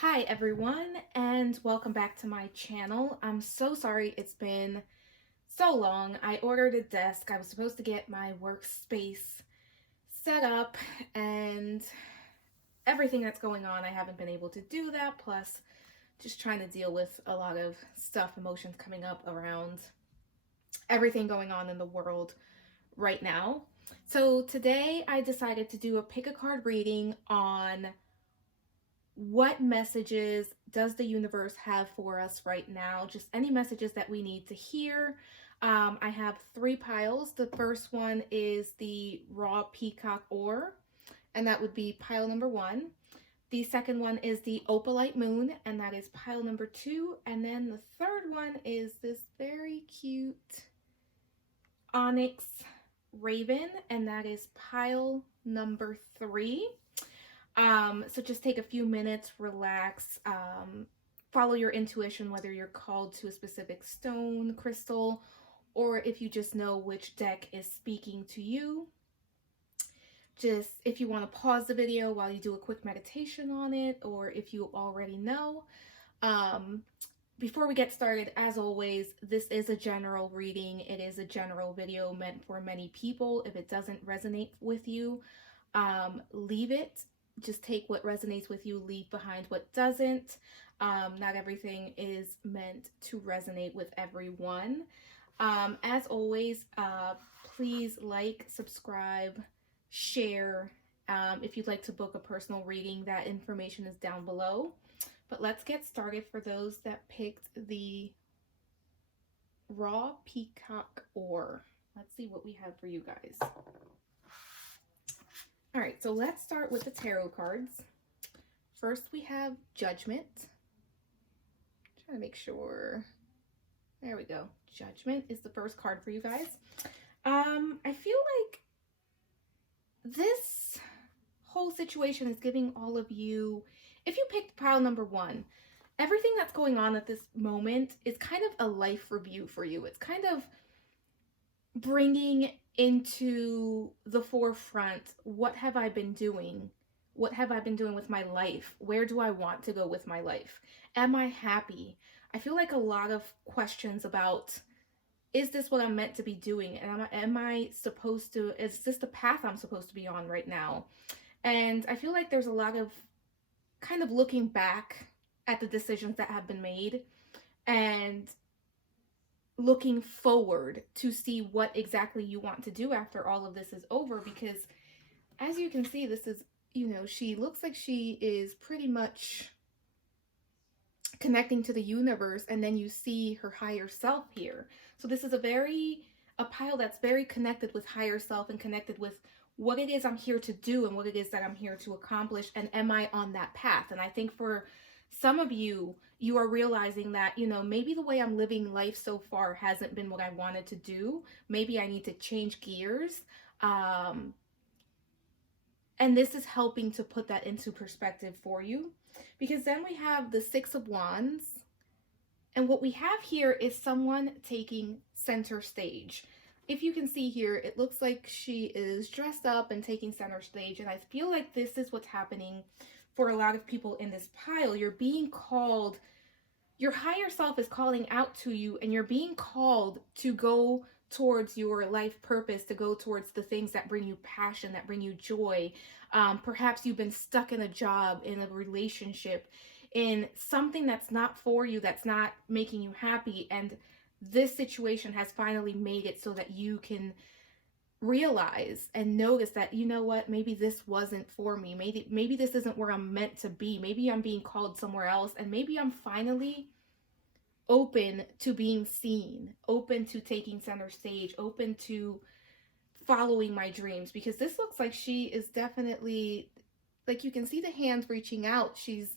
Hi everyone, and welcome back to my channel. I'm so sorry it's been so long. I ordered a desk. I was supposed to get my workspace set up and everything that's going on. I haven't been able to do that, plus just trying to deal with a lot of stuff, emotions coming up around everything going on in the world right now. So today I decided to do a pick a card reading on what messages does the universe have for us right now? Just any messages that we need to hear. I have three piles. The first one is the raw peacock ore, and that would be pile number one. The second one is the opalite moon, and that is pile number two. And then the third one is this very cute onyx raven, and that is pile number three. So just take a few minutes, relax, follow your intuition, whether you're called to a specific stone, crystal, or if you just know which deck is speaking to you. Just if you want to pause the video while you do a quick meditation on it, or if you already know. Before we get started, as always, this is a general reading. It is a general video meant for many people. If it doesn't resonate with you, leave it. Just take what resonates with you, leave behind what doesn't. Not everything is meant to resonate with everyone. As always, please like, subscribe, share. If you'd like to book a personal reading, that information is down below. But let's get started for those that picked the raw peacock ore. Let's see what we have for you guys. All right, so let's start with the tarot cards. First, we have Judgment. Trying to make sure. There we go. Judgment is the first card for you guys. I feel like this whole situation is giving all of you, if you picked pile number one, everything that's going on at this moment is kind of a life review for you. It's kind of bringing into the forefront, what have I been doing? What have I been doing with my life? Where do I want to go with my life? Am I happy? I feel like a lot of questions about, is this what I'm meant to be doing? And am I supposed to, is this the path I'm supposed to be on right now? And I feel like there's a lot of kind of looking back at the decisions that have been made and looking forward to see what exactly you want to do after all of this is over, because as you can see, this is, she looks like she is pretty much connecting to the universe, and then you see her higher self here. So this is a pile that's very connected with higher self and connected with what it is I'm here to do and what it is that I'm here to accomplish, and am I on that path? And I think for some of you, you are realizing that, maybe the way I'm living life so far hasn't been what I wanted to do. Maybe I need to change gears. And this is helping to put that into perspective for you. Because then we have the Six of Wands. And what we have here is someone taking center stage. If you can see here, it looks like she is dressed up and taking center stage. And I feel like this is what's happening for a lot of people in this pile. You're being called, your higher self is calling out to you, and you're being called to go towards your life purpose, to go towards the things that bring you passion, that bring you joy. Perhaps you've been stuck in a job, in a relationship, in something that's not for you, that's not making you happy. And this situation has finally made it so that you can realize and notice that, you know what, maybe this wasn't for me. Maybe this isn't where I'm meant to be. Maybe I'm being called somewhere else, and maybe I'm finally open to being seen, open to taking center stage, open to following my dreams. Because this looks like she is definitely, like, you can see the hands reaching out. She's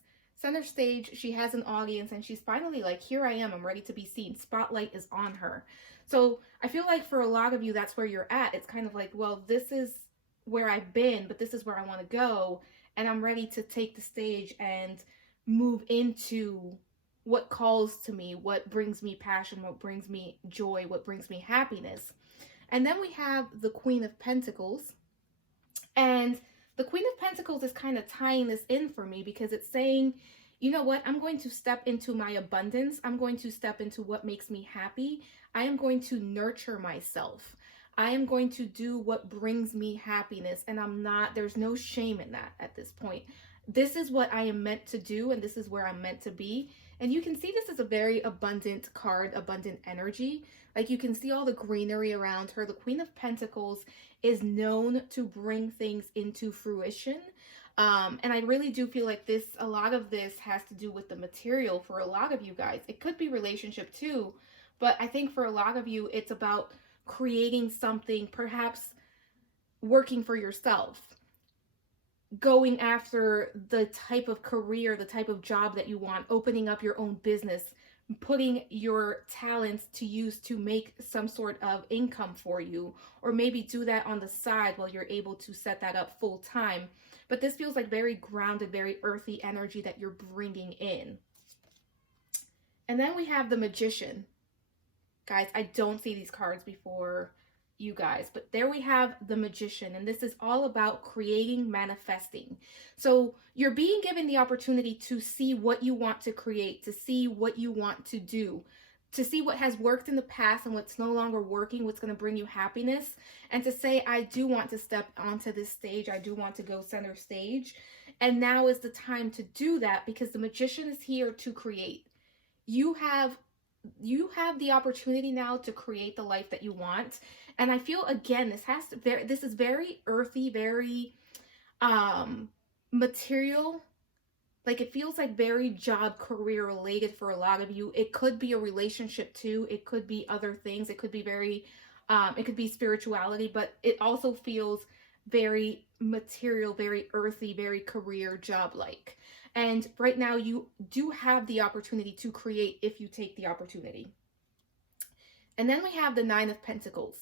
center stage, she has an audience, and she's finally like, here I am, I'm ready to be seen. Spotlight is on her. So I feel like for a lot of you, that's where you're at. It's kind of like, well, this is where I've been, but this is where I want to go, and I'm ready to take the stage and move into what calls to me, what brings me passion, what brings me joy, what brings me happiness. And then we have the Queen of Pentacles. And the Queen of Pentacles is kind of tying this in for me, because it's saying, you know what? I'm going to step into my abundance. I'm going to step into what makes me happy. I am going to nurture myself. I am going to do what brings me happiness. And there's no shame in that at this point. This is what I am meant to do, and this is where I'm meant to be. And you can see this is a very abundant card, abundant energy. Like you can see all the greenery around her. The Queen of Pentacles is known to bring things into fruition. And I really do feel like a lot of this has to do with the material for a lot of you guys. It could be relationship too, but I think for a lot of you, it's about creating something, perhaps working for yourself, going after the type of career, the type of job that you want, opening up your own business, putting your talents to use to make some sort of income for you, or maybe do that on the side while you're able to set that up full time. But this feels like very grounded, very earthy energy that you're bringing in. And then we have the Magician. Guys, I don't see these cards before you guys, but there we have the Magician, and this is all about creating, manifesting. So you're being given the opportunity to see what you want to create, to see what you want to do, to see what has worked in the past and what's no longer working, what's going to bring you happiness, and to say, I do want to step onto this stage. I do want to go center stage. And now is the time to do that, because the Magician is here to create. You have the opportunity now to create the life that you want. And I feel, again, this is very earthy, very material. Like it feels like very job, career related for a lot of you. It could be a relationship too. It could be other things. It could be it could be spirituality, but it also feels very material, very earthy, very career job like. And right now you do have the opportunity to create if you take the opportunity. And then we have the Nine of Pentacles.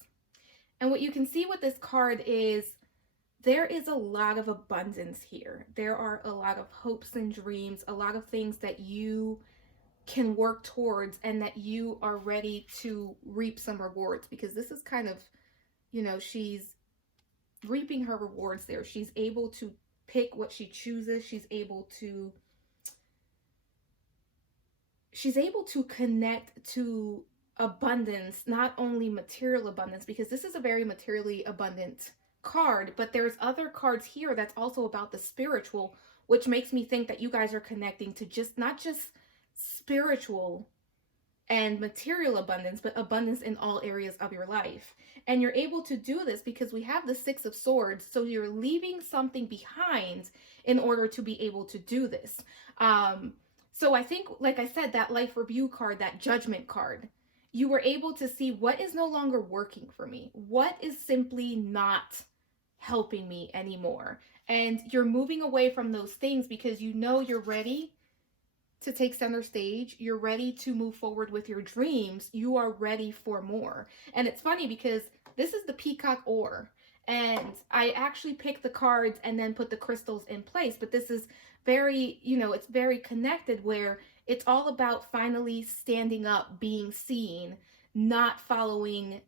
And what you can see with this card is there is a lot of abundance here. There are a lot of hopes and dreams, a lot of things that you can work towards and that you are ready to reap some rewards, because this is kind of, she's reaping her rewards there. She's able to pick what she chooses. She's able to connect to abundance, not only material abundance, because this is a very materially abundant card, but there's other cards here that's also about the spiritual, which makes me think that you guys are connecting to not just spiritual and material abundance, but abundance in all areas of your life. And you're able to do this because we have the Six of Swords, so you're leaving something behind in order to be able to do this. So I think, like I said, that life review card, that judgment card, you were able to see what is no longer working for me, what is simply not helping me anymore. And you're moving away from those things because you're ready to take center stage. You're ready to move forward with your dreams. You are ready for more. And it's funny because this is the Peacock Ore, and I actually picked the cards and then put the crystals in place. But this is very, it's very connected, where it's all about finally standing up, being seen, not following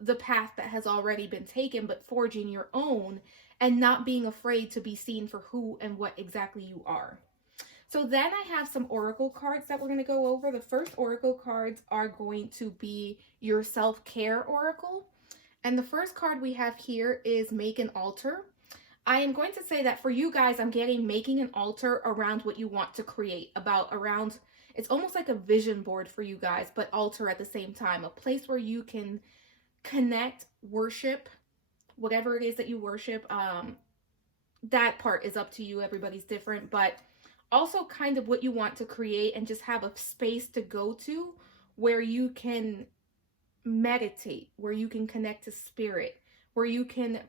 the path that has already been taken, but forging your own, and not being afraid to be seen for who and what exactly you are. So then I have some oracle cards that we're going to go over. The first oracle cards are going to be your self-care oracle. And the first card we have here is Make an Altar. I am going to say that for you guys, I'm getting making an altar around what you want to create, it's almost like a vision board for you guys, but altar at the same time, a place where you can connect, worship, whatever it is that you worship. That part is up to you. Everybody's different, but also kind of what you want to create, and just have a space to go to where you can meditate, where you can connect to spirit, where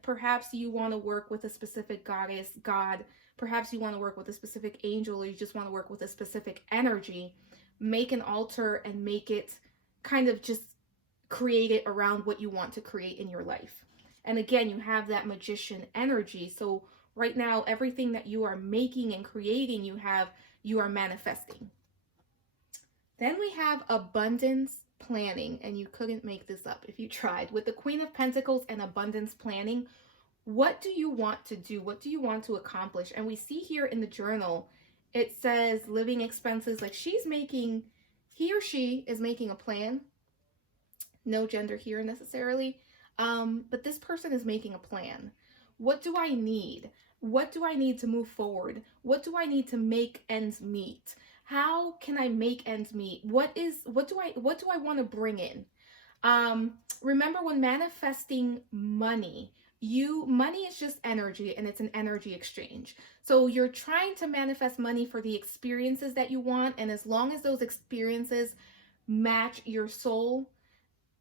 perhaps you want to work with a specific goddess, God, perhaps you want to work with a specific angel, or you just want to work with a specific energy. Make an altar and make it kind of just create it around what you want to create in your life. And again, you have that Magician energy. So right now, everything that you are making and creating, you are manifesting. Then we have abundance planning, and you couldn't make this up if you tried. With the Queen of Pentacles and abundance planning, what do you want to do? What do you want to accomplish? And we see here in the journal, It says living expenses, like he or she is making a plan. No gender here necessarily. But this person is making a plan. What do I need? What do I need to move forward? What do I need to make ends meet? How can I make ends meet? What do I want to bring in? Remember, when manifesting money, money is just energy, and it's an energy exchange. So you're trying to manifest money for the experiences that you want, and as long as those experiences match your soul,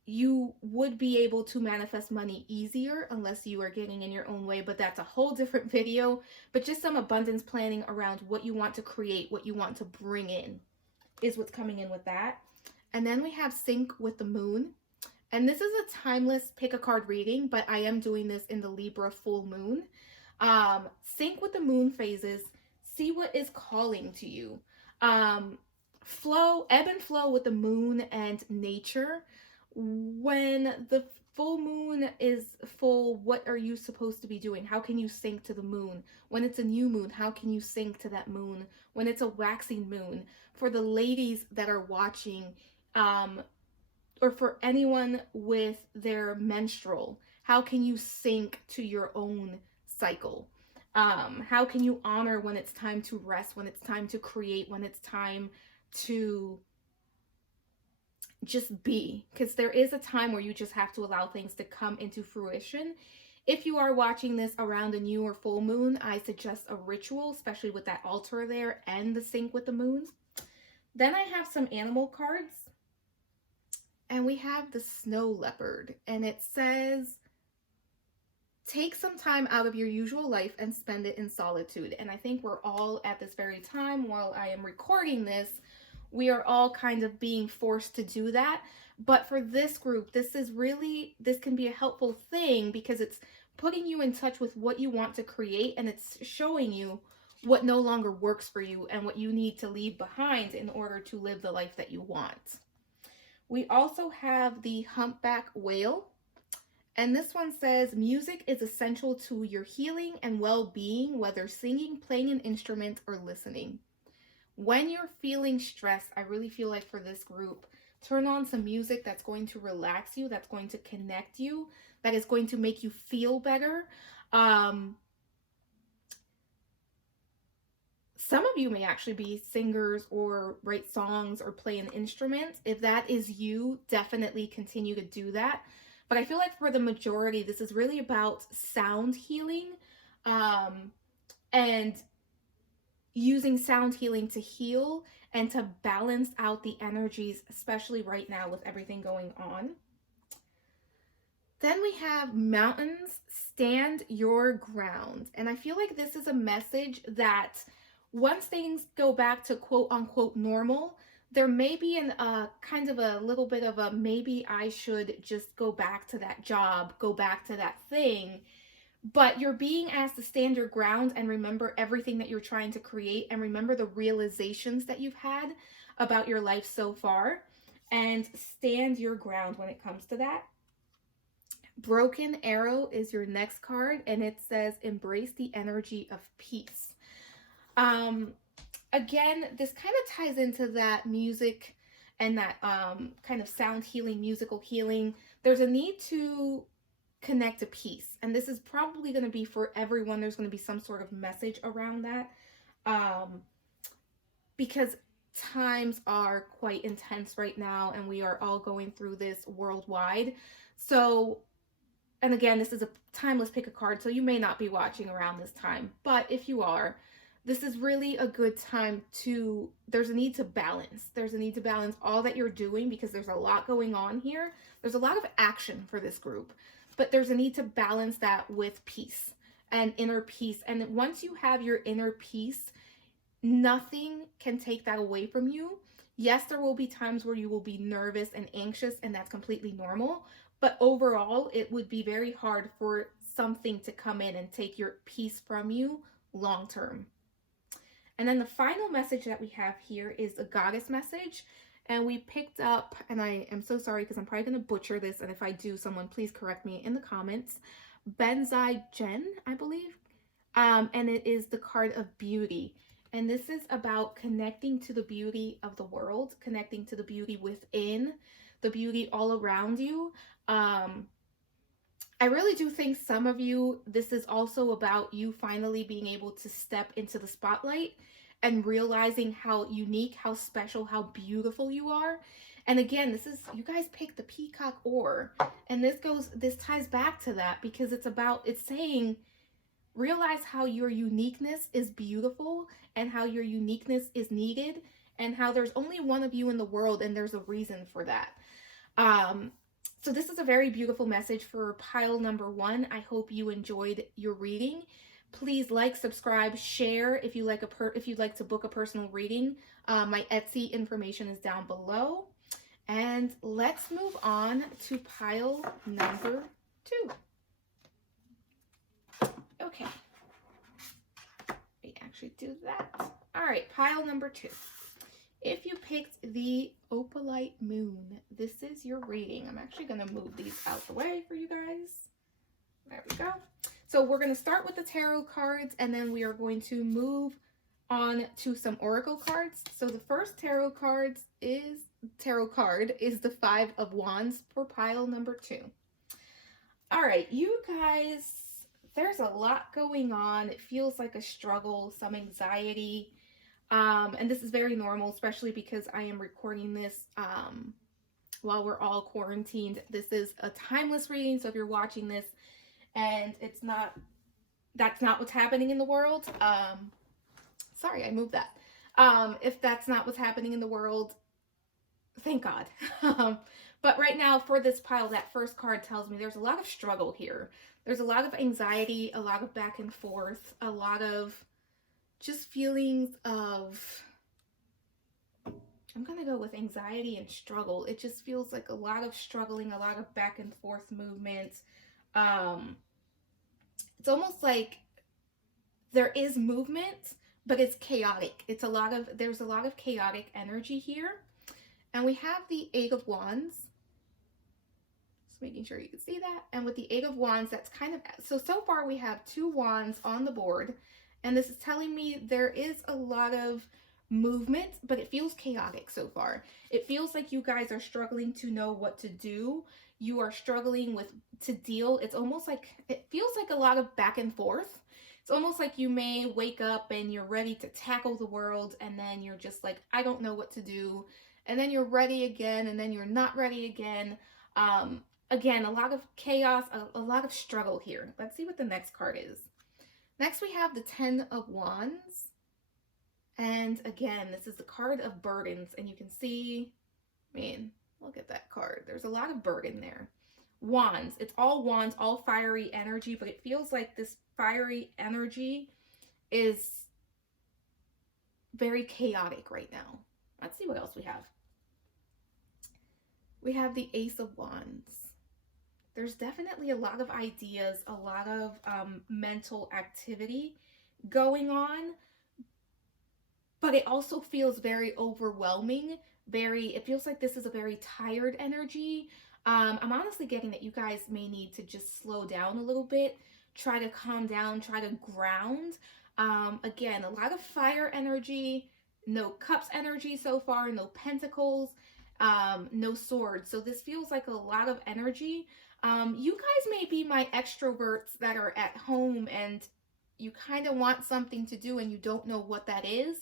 you would be able to manifest money easier, unless you are getting in your own way, but that's a whole different video. But just some abundance planning around what you want to create, what you want to bring in, is what's coming in with that. And then we have sync with the moon. And this is a timeless pick a card reading, but I am doing this in the Libra full moon. Sync with the moon phases. See what is calling to you. Ebb and flow with the moon and nature. When the full moon is full, what are you supposed to be doing? How can you sync to the moon? When it's a new moon, how can you sync to that moon? When it's a waxing moon, for the ladies that are watching, or for anyone with their menstrual, how can you sync to your own cycle? How can you honor when it's time to rest, when it's time to create, when it's time to just be? Because there is a time where you just have to allow things to come into fruition. If you are watching this around a new or full moon, I suggest a ritual, especially with that altar there and the sync with the moon. Then I have some animal cards. And we have the snow leopard, and it says, take some time out of your usual life and spend it in solitude. And I think we're all, at this very time, while I am recording this, we are all kind of being forced to do that. But for this group, this can be a helpful thing, because it's putting you in touch with what you want to create, and it's showing you what no longer works for you and what you need to leave behind in order to live the life that you want. We also have the humpback whale, and this one says, music is essential to your healing and well-being, whether singing, playing an instrument, or listening. When you're feeling stressed, I really feel like for this group, turn on some music that's going to relax you, that's going to connect you, that is going to make you feel better. Some of you may actually be singers or write songs or play an instrument. If that is you, definitely continue to do that. But I feel like for the majority, this is really about sound healing, and using sound healing to heal and to balance out the energies, especially right now with everything going on. Then we have mountains, stand your ground. And I feel like this is a message that once things go back to quote unquote normal, there may be kind of a little bit of a, maybe I should just go back to that job, go back to that thing. But you're being asked to stand your ground and remember everything that you're trying to create, and remember the realizations that you've had about your life so far, and stand your ground when it comes to that. Broken Arrow is your next card, and it says, embrace the energy of peace. Again, this kind of ties into that music and that kind of sound healing, musical healing. There's a need to connect to peace, and this is probably going to be for everyone. There's going to be some sort of message around that, because times are quite intense right now, and we are all going through this worldwide. So, and again, this is a timeless pick a card, so you may not be watching around this time, but if you are, this is really a good time to, there's a need to balance. There's a need to balance all that you're doing, because there's a lot going on here. There's a lot of action for this group, but there's a need to balance that with peace and inner peace. And once you have your inner peace, nothing can take that away from you. Yes, there will be times where you will be nervous and anxious, and that's completely normal. But overall, it would be very hard for something to come in and take your peace from you long term. And then the final message that we have here is a goddess message. And we picked up, and I am so sorry because I'm probably going to butcher this, and if I do, someone please correct me in the comments. Benzai Jen, I believe. And it is the card of beauty. And this is about connecting to the beauty of the world, connecting to the beauty within, the beauty all around you. I really do think some of you, this is also about you finally being able to step into the spotlight and realizing how unique, how special, how beautiful you are. And again, this is, you guys picked the Peacock Ore. And this ties back to that because it's saying, realize how your uniqueness is beautiful and how your uniqueness is needed and how there's only one of you in the world and there's a reason for that. So this is a very beautiful message for pile number 1. I hope you enjoyed your reading. Please like, subscribe, share if you like if you'd like to book a personal reading. My Etsy information is down below. And let's move on to pile number 2. Okay. We actually do that. All right, pile number 2. If you picked the Opalite Moon, this is your reading. I'm actually going to move these out the way for you guys. There we go. So we're going to start with the tarot cards, and then we are going to move on to some oracle cards. So the first tarot card is the 5 of Wands for pile number 2. All right, you guys, there's a lot going on. It feels like a struggle, some anxiety. And this is very normal, especially because I am recording this while we're all quarantined. This is a timeless reading, so if you're watching this and that's not what's happening in the world, sorry, I moved that. If that's not what's happening in the world, thank God. But right now for this pile, that first card tells me there's a lot of struggle here. There's a lot of anxiety, a lot of back and forth, a lot of just feelings of, I'm going to go with anxiety and struggle. It just feels like a lot of struggling, a lot of back and forth movement. It's almost like there is movement, but it's chaotic. There's a lot of chaotic energy here. And we have the 8 of Wands. Just making sure you can see that. And with the 8 of Wands, that's kind of, so far we have 2 wands on the board. And this is telling me there is a lot of movement, but it feels chaotic so far. It feels like you guys are struggling to know what to do. You are struggling to deal. It's almost like, it feels like a lot of back and forth. It's almost like you may wake up and you're ready to tackle the world, and then you're just like, I don't know what to do. And then you're ready again, and then you're not ready again. Again, a lot of chaos, a lot of struggle here. Let's see what the next card is. Next, we have the 10 of Wands. And again, this is the card of burdens. And you can see, man, look at that card. There's a lot of burden there. Wands. It's all wands, all fiery energy. But it feels like this fiery energy is very chaotic right now. Let's see what else we have. We have the Ace of Wands. There's definitely a lot of ideas, a lot of mental activity going on, but it also feels very overwhelming. It feels like this is a very tired energy. I'm honestly getting that you guys may need to just slow down a little bit, try to calm down, try to ground. Again, a lot of fire energy, no cups energy so far, no pentacles, no swords. So this feels like a lot of energy. You guys may be my extroverts that are at home and you kind of want something to do and you don't know what that is,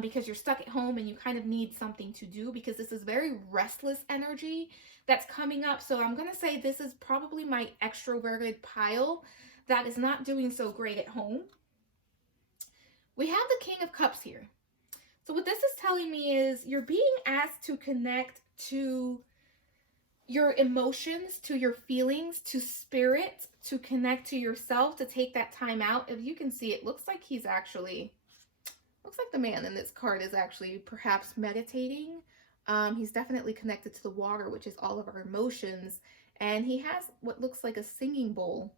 because you're stuck at home and you kind of need something to do, because this is very restless energy that's coming up. So I'm going to say this is probably my extroverted pile that is not doing so great at home. We have the King of Cups here. So what this is telling me is you're being asked to connect to your emotions, to your feelings, to spirit, to connect to yourself, to take that time out. If you can see, it looks like looks like the man in this card is actually perhaps meditating. He's definitely connected to the water, which is all of our emotions. And he has what looks like a singing bowl.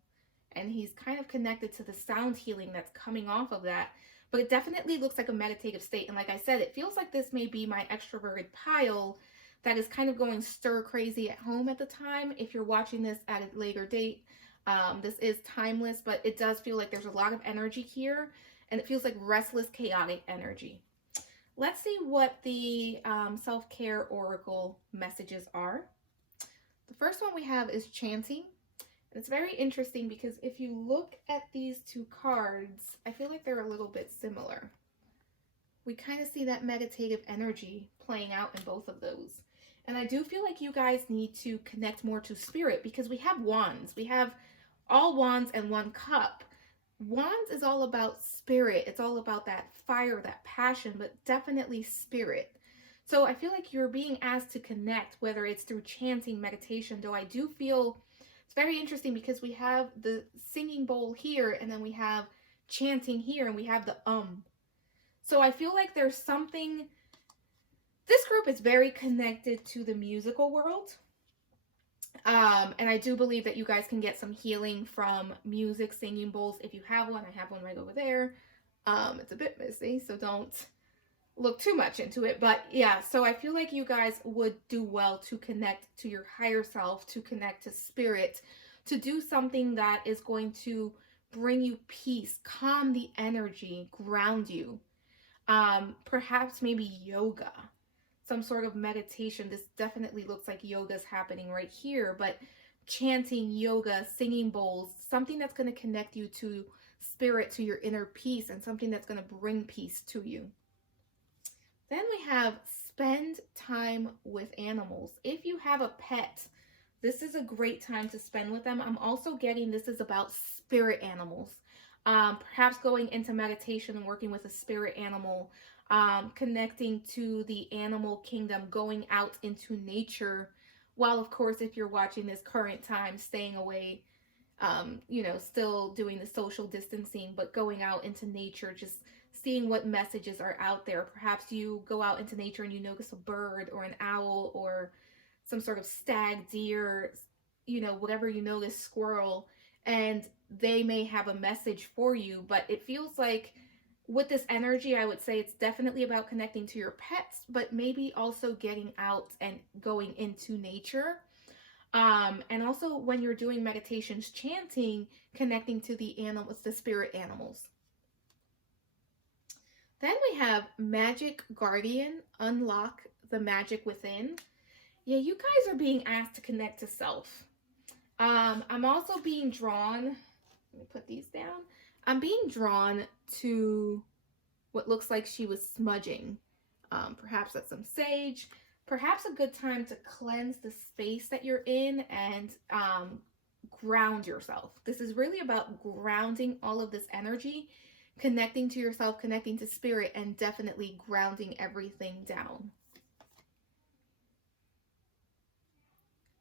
And he's kind of connected to the sound healing that's coming off of that. But it definitely looks like a meditative state. And like I said, it feels like this may be my extroverted pile that is kind of going stir crazy at home at the time. If you're watching this at a later date, this is timeless, but it does feel like there's a lot of energy here. and it feels like restless, chaotic energy. Let's see what the self-care oracle messages are. The first one we have is chanting. And it's very interesting because if you look at these two cards, I feel like they're a little bit similar. We kind of see that meditative energy playing out in both of those. And I do feel like you guys need to connect more to spirit because we have wands. We have all wands and one cup. Wands is all about spirit. It's all about that fire, that passion, but definitely spirit. So I feel like you're being asked to connect, whether it's through chanting, meditation, though I do feel it's very interesting because we have the singing bowl here and then we have chanting here and we have the So I feel like there's something, this group is very connected to the musical world. And I do believe that you guys can get some healing from music, singing bowls. If you have one, I have one right over there. It's a bit messy, so don't look too much into it. But yeah, so I feel like you guys would do well to connect to your higher self, to connect to spirit, to do something that is going to bring you peace, calm the energy, ground you. Perhaps maybe yoga, some sort of meditation. This definitely looks like yoga's happening right here, but chanting, yoga, singing bowls, something that's going to connect you to spirit, to your inner peace, and something that's going to bring peace to you. Then we have spend time with animals. If you have a pet, this is a great time to spend with them. I'm also getting this is about spirit animals. Perhaps going into meditation and working with a spirit animal, connecting to the animal kingdom, going out into nature, while of course if you're watching this current time, staying away, still doing the social distancing, but going out into nature, just seeing what messages are out there. Perhaps you go out into nature and you notice a bird or an owl or some sort of stag, deer, whatever you notice, squirrel, and they may have a message for you. But it feels like with this energy, I would say it's definitely about connecting to your pets, but maybe also getting out and going into nature. And also when you're doing meditations, chanting, connecting to the animals, the spirit animals. Then we have Magic Guardian, unlock the magic within. Yeah, you guys are being asked to connect to self. I'm also being drawn, let me put these down. I'm being drawn to what looks like she was smudging. Perhaps that's some sage. Perhaps a good time to cleanse the space that you're in and ground yourself. This is really about grounding all of this energy, connecting to yourself, connecting to spirit, and definitely grounding everything down.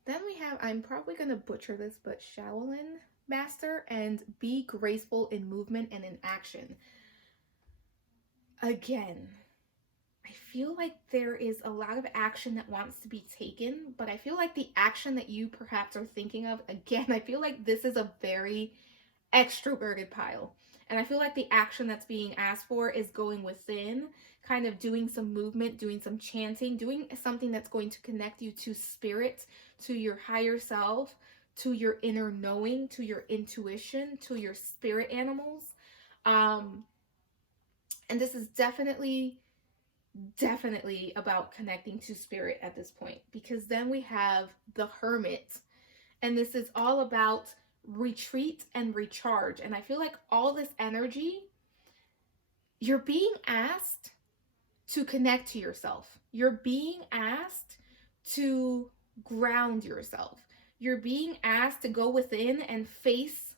Then we have, I'm probably going to butcher this, but Shaolin Master and be graceful in movement and in action. Again, I feel like there is a lot of action that wants to be taken, but I feel like the action that you perhaps are thinking of, again, I feel like this is a very extroverted pile. And I feel like the action that's being asked for is going within, kind of doing some movement, doing some chanting, doing something that's going to connect you to spirit, to your higher self, to your inner knowing, to your intuition, to your spirit animals. And this is definitely about connecting to spirit at this point, because then we have the Hermit, and this is all about retreat and recharge. And I feel like all this energy, you're being asked to connect to yourself. You're being asked to ground yourself. You're being asked to go within and face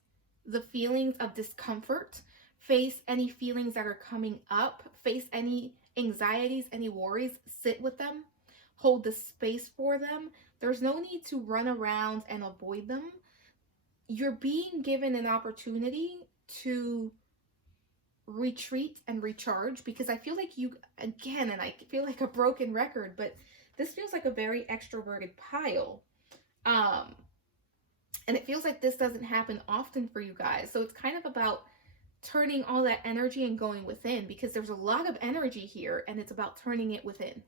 the feelings of discomfort, face any feelings that are coming up, face any anxieties, any worries, sit with them, hold the space for them. There's no need to run around and avoid them. You're being given an opportunity to retreat and recharge, because I feel like you, again, and I feel like a broken record, but this feels like a very extroverted pile. And it feels like this doesn't happen often for you guys. So it's kind of about turning all that energy and going within, because there's a lot of energy here and it's about turning it within.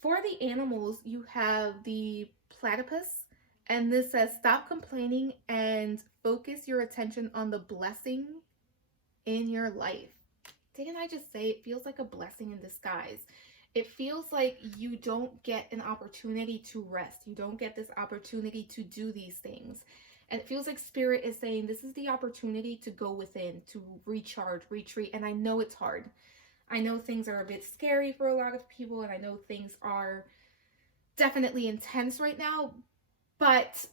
For the animals, you have the platypus, and this says stop complaining and focus your attention on the blessing in your life. Didn't I just say it feels like a blessing in disguise? It feels like you don't get an opportunity to rest. You don't get this opportunity to do these things. And it feels like Spirit is saying this is the opportunity to go within, to recharge, retreat. And I know it's hard. I know things are a bit scary for a lot of people, and I know things are definitely intense right now. But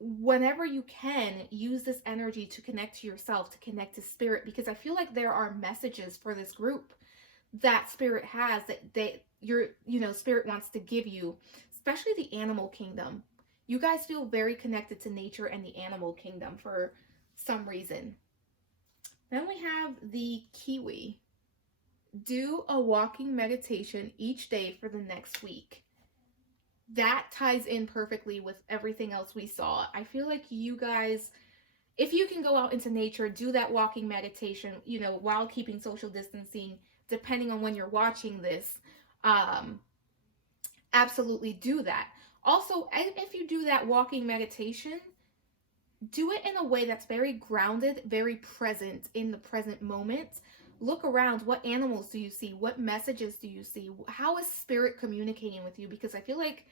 whenever you can, use this energy to connect to yourself, to connect to Spirit, because I feel like there are messages for this group that Spirit has, that Spirit wants to give you, especially the animal kingdom. You guys feel very connected to nature and the animal kingdom for some reason. Then we have the kiwi. Do a walking meditation each day for the next week. That ties in perfectly with everything else we saw. I feel like you guys, if you can go out into nature, do that walking meditation, while keeping social distancing, depending on when you're watching this, absolutely do that. Also, if you do that walking meditation, do it in a way that's very grounded, very present in the present moment. Look around. What animals do you see? What messages do you see? How is Spirit communicating with you? Because I feel like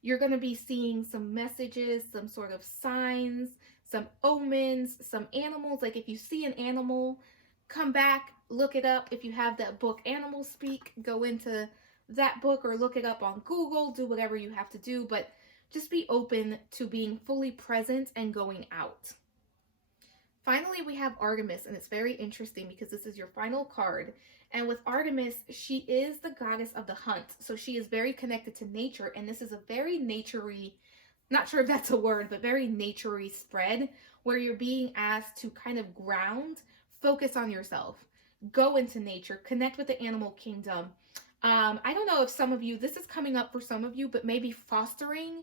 you're going to be seeing some messages, some sort of signs, some omens, some animals. Like if you see an animal, come back, look it up. If you have that book, Animal Speak, go into that book or look it up on Google. Do whatever you have to do, but just be open to being fully present and going out. Finally, we have Artemis, and it's very interesting because this is your final card. And with Artemis, she is the goddess of the hunt. So she is very connected to nature, and this is a very nature-y, not sure if that's a word, but very nature-y spread where you're being asked to kind of ground, focus on yourself, go into nature, connect with the animal kingdom. I don't know if some of you, this is coming up for some of you, but maybe fostering.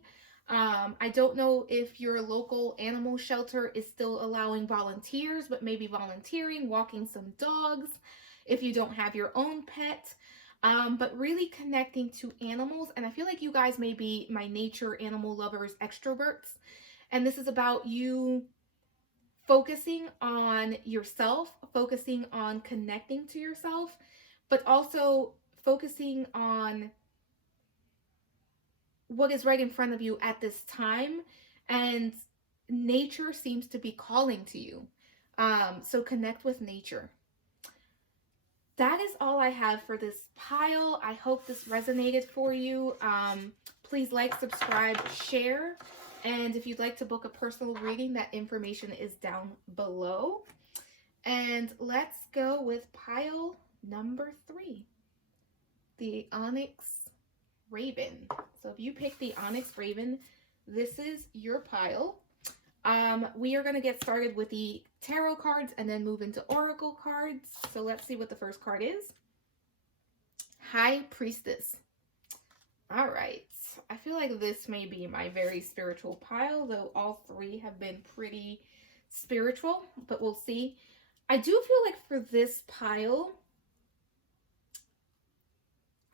I don't know if your local animal shelter is still allowing volunteers, but maybe volunteering, walking some dogs, if you don't have your own pet, but really connecting to animals. And I feel like you guys may be my nature animal lovers extroverts. And this is about you focusing on yourself, focusing on connecting to yourself, but also focusing on what is right in front of you at this time. And nature seems to be calling to you. So connect with nature. That is all I have for this pile. I hope this resonated for you. Please like, subscribe, share. And if you'd like to book a personal reading, that information is down below. And let's go with pile number 3, the Onyx Raven. So if you pick the Onyx Raven, this is your pile. We are going to get started with the tarot cards and then move into oracle cards. So let's see what the first card is. High Priestess. All right. I feel like this may be my very spiritual pile, though all 3 have been pretty spiritual, but we'll see. I do feel like for this pile,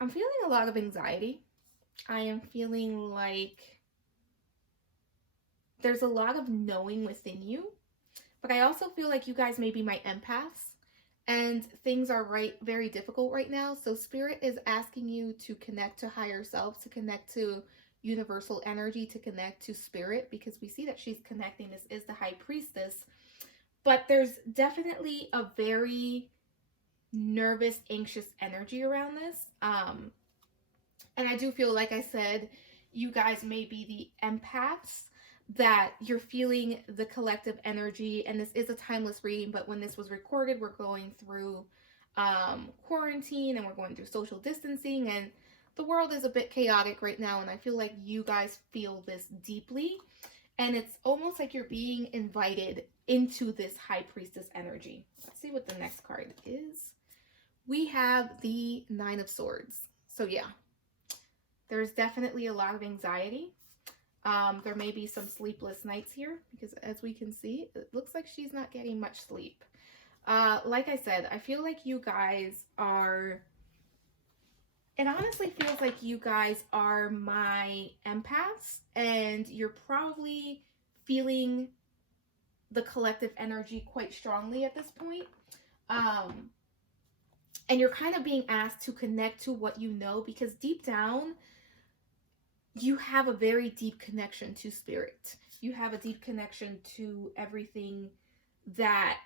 I'm feeling a lot of anxiety. I am feeling like there's a lot of knowing within you, but I also feel like you guys may be my empaths, and things are very difficult right now. So Spirit is asking you to connect to higher self, to connect to universal energy, to connect to Spirit, because we see that she's connecting. This is the High Priestess, but there's definitely a very nervous, anxious energy around this. And I do feel, like I said, you guys may be the empaths, that you're feeling the collective energy. And this is a timeless reading, but when this was recorded, we're going through quarantine and we're going through social distancing, and the world is a bit chaotic right now. And I feel like you guys feel this deeply, and it's almost like you're being invited into this High Priestess energy. Let's see what the next card is. We have the Nine of Swords. So yeah, there's definitely a lot of anxiety. There may be some sleepless nights here, because as we can see, it looks like she's not getting much sleep. Like I said, I feel like you guys are, it honestly feels like you guys are my empaths, and you're probably feeling the collective energy quite strongly at this point. Um, and you're kind of being asked to connect to what you know, because deep down, you have a very deep connection to spirit. You have a deep connection to everything that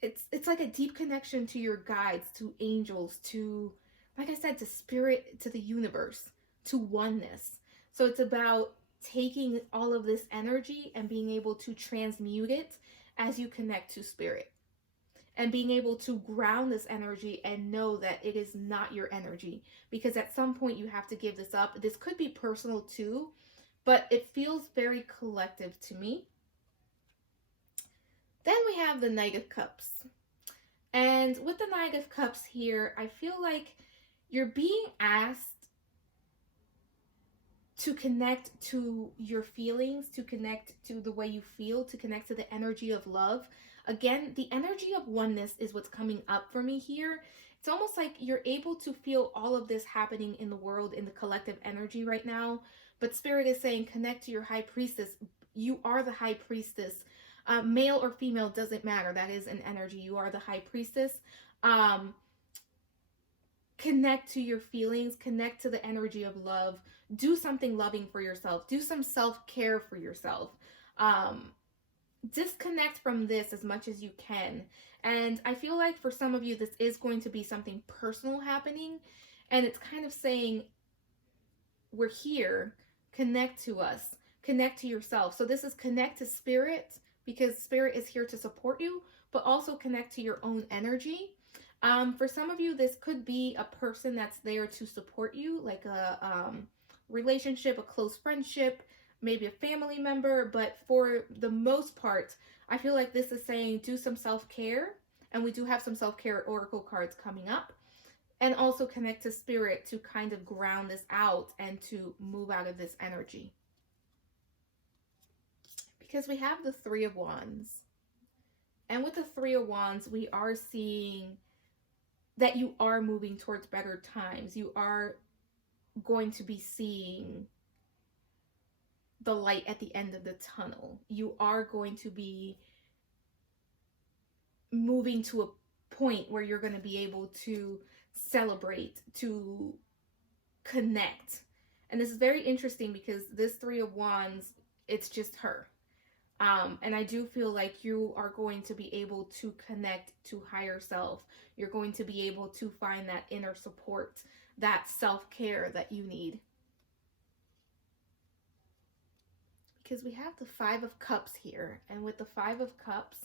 it's like a deep connection to your guides, to angels, to, like I said, to spirit, to the universe, to oneness. So it's about taking all of this energy and being able to transmute it as you connect to spirit, and being able to ground this energy and know that it is not your energy, because at some point you have to give this up. This could be personal too, but it feels very collective to me. Then we have the Knight of Cups. And with the Knight of Cups here, I feel like you're being asked to connect to your feelings, to connect to the way you feel, to connect to the energy of love. Again, the energy of oneness is what's coming up for me here. It's almost like you're able to feel all of this happening in the world, in the collective energy right now. But Spirit is saying, connect to your high priestess. You are the high priestess. Male or female, doesn't matter. That is an energy. You are the high priestess. Connect to your feelings, connect to the energy of love, do something loving for yourself, do some self-care for yourself. Disconnect from this as much as you can. And I feel like for some of you, this is going to be something personal happening, and it's kind of saying, we're here, connect to us, connect to yourself. So this is connect to spirit, because spirit is here to support you, but also connect to your own energy. For some of you, this could be a person that's there to support you, like a relationship, a close friendship, maybe a family member. But for the most part, I feel like this is saying do some self-care. And we do have some self-care oracle cards coming up. And also connect to spirit to kind of ground this out and to move out of this energy. Because we have the Three of Wands. And with the Three of Wands, we are seeing that you are moving towards better times. You are going to be seeing the light at the end of the tunnel. You are going to be moving to a point where you're going to be able to celebrate, to connect. And this is very interesting because this Three of Wands, it's just her. And I do feel like you are going to be able to connect to higher self. You're going to be able to find that inner support, that self-care that you need. Because we have the Five of Cups here. And with the Five of Cups,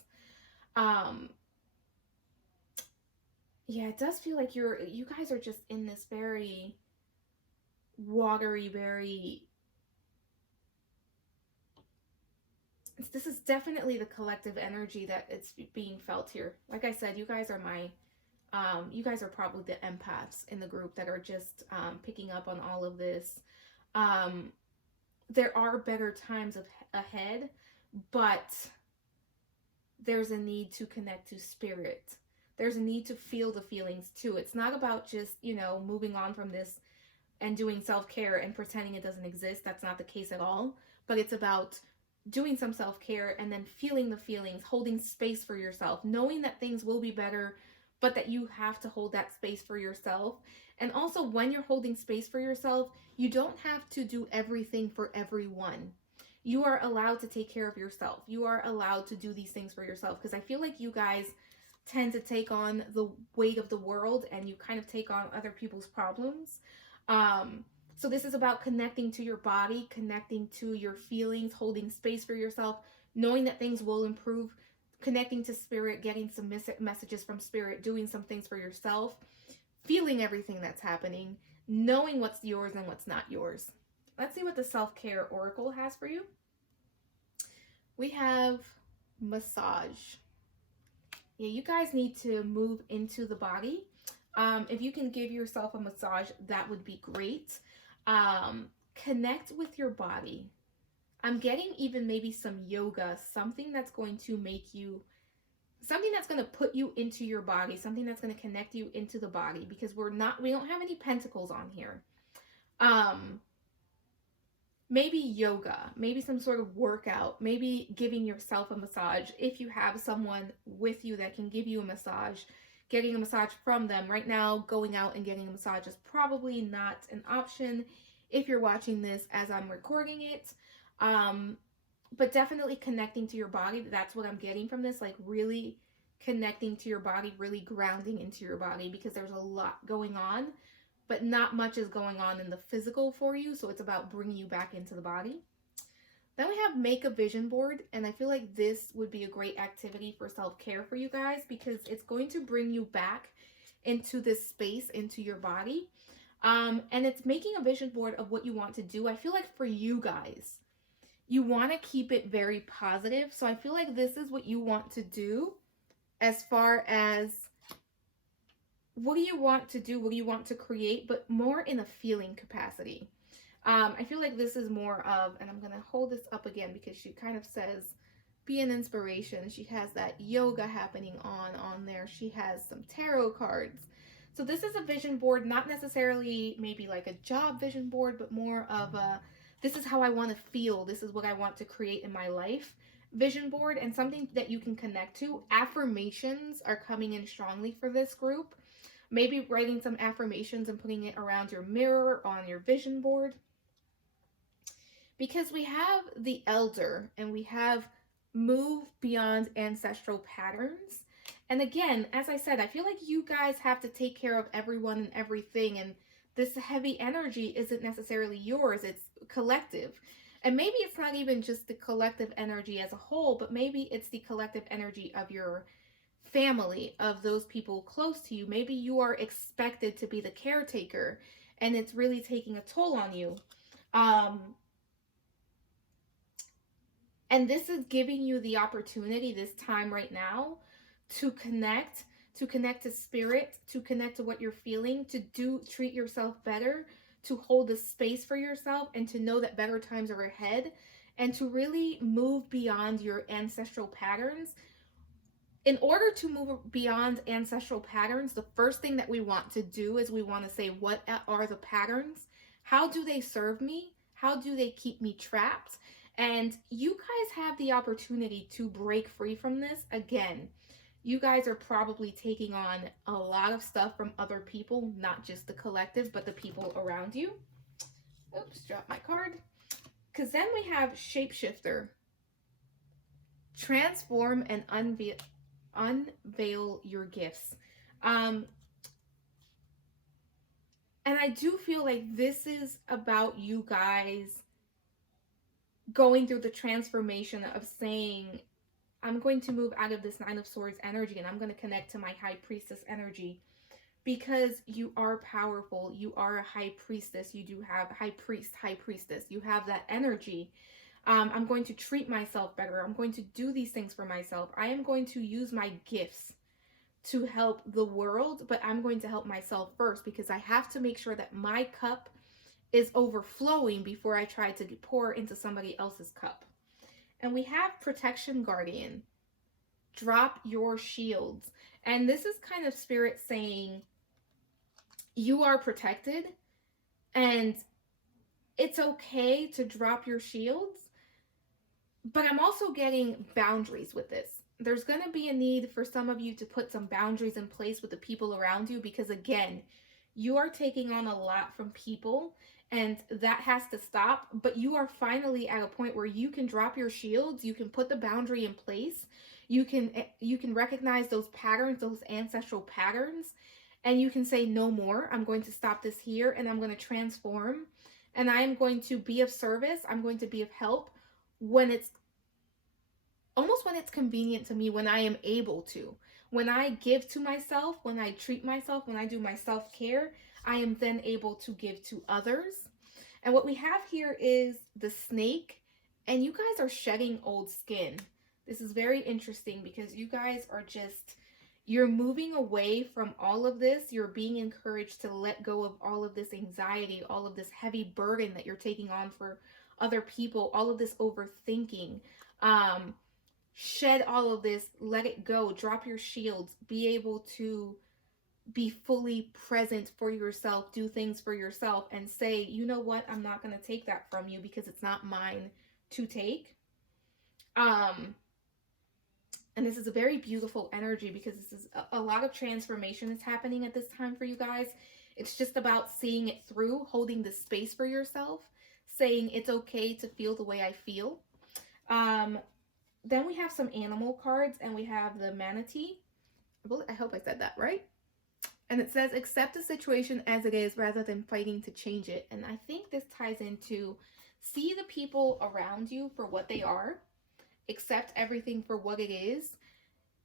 yeah, it does feel like you guys are just in this very watery, very... This is definitely the collective energy that it's being felt here. Like I said, you guys are you guys are probably the empaths in the group that are just picking up on all of this. There are better times ahead, but there's a need to connect to spirit. There's a need to feel the feelings too. It's not about just, moving on from this and doing self-care and pretending it doesn't exist. That's not the case at all. But it's about doing some self-care and then feeling the feelings, holding space for yourself, knowing that things will be better, but that you have to hold that space for yourself. And also, when you're holding space for yourself, you don't have to do everything for everyone. You are allowed to take care of yourself. You are allowed to do these things for yourself, because I feel like you guys tend to take on the weight of the world and you kind of take on other people's problems. So this is about connecting to your body, connecting to your feelings, holding space for yourself, knowing that things will improve, connecting to spirit, getting some messages from spirit, doing some things for yourself, feeling everything that's happening, knowing what's yours and what's not yours. Let's see what the self-care oracle has for you. We have massage. Yeah, you guys need to move into the body. If you can give yourself a massage, that would be great. Connect with your body. I'm getting even maybe some yoga, something that's going to make you, something that's going to put you into your body, something that's going to connect you into the body, because we don't have any pentacles on here. maybe yoga, maybe some sort of workout, maybe giving yourself a massage. If you have someone with you that can give you a massage, getting a massage from them. Right now, going out and getting a massage is probably not an option if you're watching this as I'm recording it. Um, but definitely connecting to your body. That's what I'm getting from this. Like really connecting to your body, really grounding into your body, because there's a lot going on, but not much is going on in the physical for you. So it's about bringing you back into the body. Then we have make a vision board. And I feel like this would be a great activity for self-care for you guys, because it's going to bring you back into this space, into your body. And it's making a vision board of what you want to do. I feel like for you guys, you want to keep it very positive. So I feel like this is what you want to do as far as what do you want to do? What do you want to create? But more in a feeling capacity. I feel like this is more of, and I'm going to hold this up again because she kind of says, be an inspiration. She has that yoga happening on there. She has some tarot cards. So this is a vision board, not necessarily maybe like a job vision board, but more of a, this is how I want to feel. This is what I want to create in my life vision board, and something that you can connect to. Affirmations are coming in strongly for this group. Maybe writing some affirmations and putting it around your mirror, on your vision board. Because we have the elder and we have move beyond ancestral patterns. And again, as I said, I feel like you guys have to take care of everyone and everything. And this heavy energy isn't necessarily yours, it's collective. And maybe it's not even just the collective energy as a whole, but maybe it's the collective energy of your family, of those people close to you. Maybe you are expected to be the caretaker and it's really taking a toll on you. And this is giving you the opportunity this time right now to connect to spirit, to connect to what you're feeling, to treat yourself better, to hold the space for yourself, and to know that better times are ahead, and to really move beyond your ancestral patterns. In order to move beyond ancestral patterns, the first thing that we want to do is we want to say, what are the patterns? How do they serve me? How do they keep me trapped? And you guys have the opportunity to break free from this. Again, you guys are probably taking on a lot of stuff from other people, not just the collective, but the people around you. Oops, dropped my card. Because then we have Shapeshifter. Transform and unveil your gifts. And I do feel like this is about you guys going through the transformation of saying, I'm going to move out of this Nine of Swords energy and I'm going to connect to my High Priestess energy, because you are powerful. You are a High Priestess. You do have High Priest, High Priestess. You have that energy. I'm going to treat myself better. I'm going to do these things for myself. I am going to use my gifts to help the world, but I'm going to help myself first, because I have to make sure that my cup is overflowing before I try to pour into somebody else's cup. And we have Protection Guardian. Drop your shields. And this is kind of spirit saying you are protected and it's okay to drop your shields. But I'm also getting boundaries with this. There's going to be a need for some of you to put some boundaries in place with the people around you, because again, you are taking on a lot from people and that has to stop. But you are finally at a point where you can drop your shields. You can put the boundary in place. You can recognize those patterns, those ancestral patterns, and you can say, no more. I'm going to stop this here and I'm going to transform, and I am going to be of service. I'm going to be of help when it's convenient to me, when I am able to. When I give to myself, when I treat myself, when I do my self-care, I am then able to give to others. And what we have here is the snake, and you guys are shedding old skin. This is very interesting because you guys are you're moving away from all of this. You're being encouraged to let go of all of this anxiety, all of this heavy burden that you're taking on for other people, all of this overthinking. Shed all of this, let it go, drop your shields, be able to be fully present for yourself, do things for yourself, and say, you know what, I'm not going to take that from you because it's not mine to take. And this is a very beautiful energy because this is a lot of transformation is happening at this time for you guys. It's just about seeing it through, holding the space for yourself, saying it's okay to feel the way I feel. Then we have some animal cards, and we have the manatee. I hope I said that right. And it says, accept the situation as it is rather than fighting to change it. And I think this ties into see the people around you for what they are, accept everything for what it is,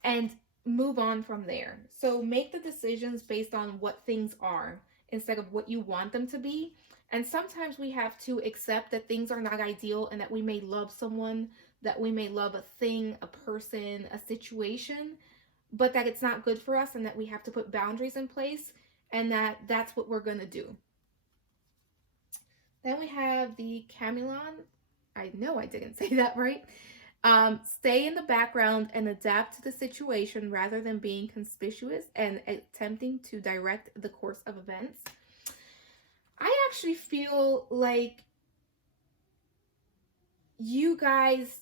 and move on from there. So make the decisions based on what things are instead of what you want them to be. And sometimes we have to accept that things are not ideal and that we may love someone, that we may love a thing, a person, a situation, but that it's not good for us and that we have to put boundaries in place, and that's what we're going to do. Then we have the chameleon. I know I didn't say that right. Stay in the background and adapt to the situation rather than being conspicuous and attempting to direct the course of events. I actually feel like you guys,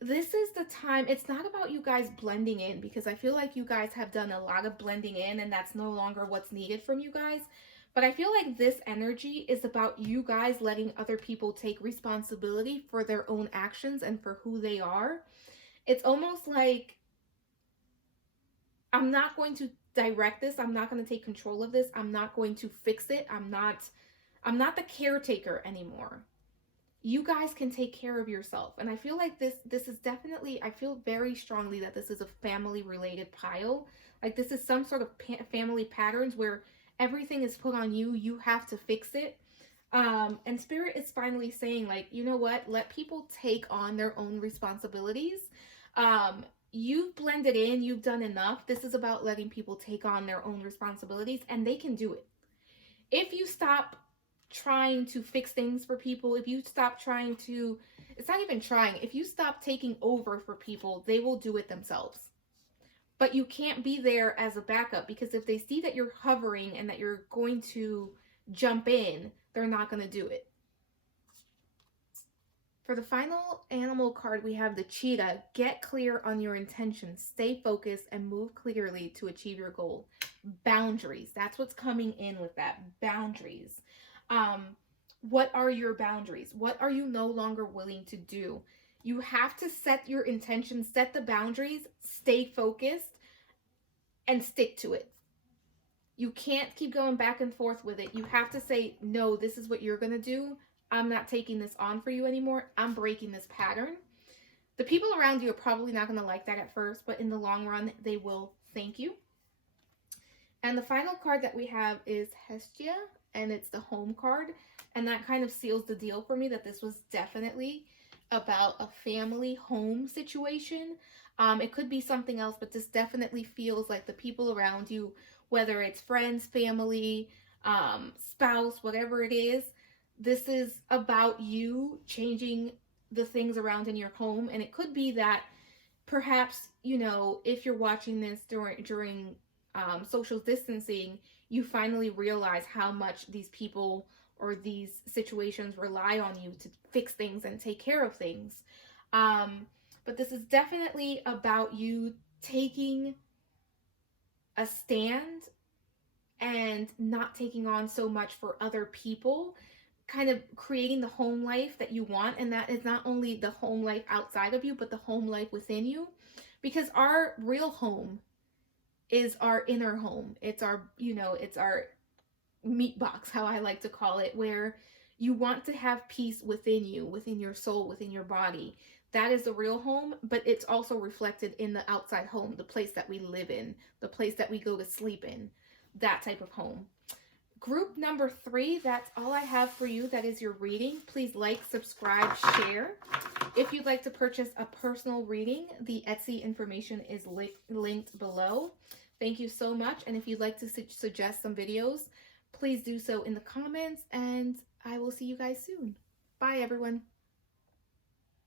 this is the time. It's not about you guys blending in, because I feel like you guys have done a lot of blending in and that's no longer what's needed from you guys. But I feel like this energy is about you guys letting other people take responsibility for their own actions and for who they are. It's almost like, I'm not going to direct this. I'm not going to take control of this. I'm not going to fix it. I'm not the caretaker anymore. You guys can take care of yourself. And I feel like this is definitely, I feel very strongly that this is a family related pile. Like this is some sort of family patterns where everything is put on you. You have to fix it. And Spirit is finally saying, like, you know what? Let people take on their own responsibilities. You've blended in. You've done enough. This is about letting people take on their own responsibilities, and they can do it. If you stop trying to fix things for people, if you stop trying to, it's not even trying, if you stop taking over for people, they will do it themselves. But you can't be there as a backup, because if they see that you're hovering and that you're going to jump in, they're not going to do it. For the final animal card, we have the cheetah. Get clear on your intentions, stay focused, and move clearly to achieve your goal. Boundaries. That's what's coming in with that. Boundaries. What are your boundaries? What are you no longer willing to do? You have to set your intentions, set the boundaries, stay focused, and stick to it. You can't keep going back and forth with it. You have to say, no, this is what you're going to do. I'm not taking this on for you anymore. I'm breaking this pattern. The people around you are probably not going to like that at first, but in the long run, they will thank you. And the final card that we have is Hestia, and it's the home card. And that kind of seals the deal for me that this was definitely about a family home situation. It could be something else, but this definitely feels like the people around you, whether it's friends, family, spouse, whatever it is, this is about you changing the things around in your home. And it could be that perhaps, you know, if you're watching this during social distancing, you finally realize how much these people or these situations rely on you to fix things and take care of things. But this is definitely about you taking a stand and not taking on so much for other people, kind of creating the home life that you want. And that is not only the home life outside of you, but the home life within you. Because our real home is our inner home. It's our, you know, it's our meat box, how I like to call it, where you want to have peace within you, within your soul, within your body. That is the real home, but it's also reflected in the outside home, the place that we live in, the place that we go to sleep in, that type of home. Group number 3, that's all I have for you. That is your reading. Please like, subscribe, share. If you'd like to purchase a personal reading, the Etsy information is linked below. Thank you so much. And if you'd like to suggest some videos, please do so in the comments, and I will see you guys soon. Bye, everyone.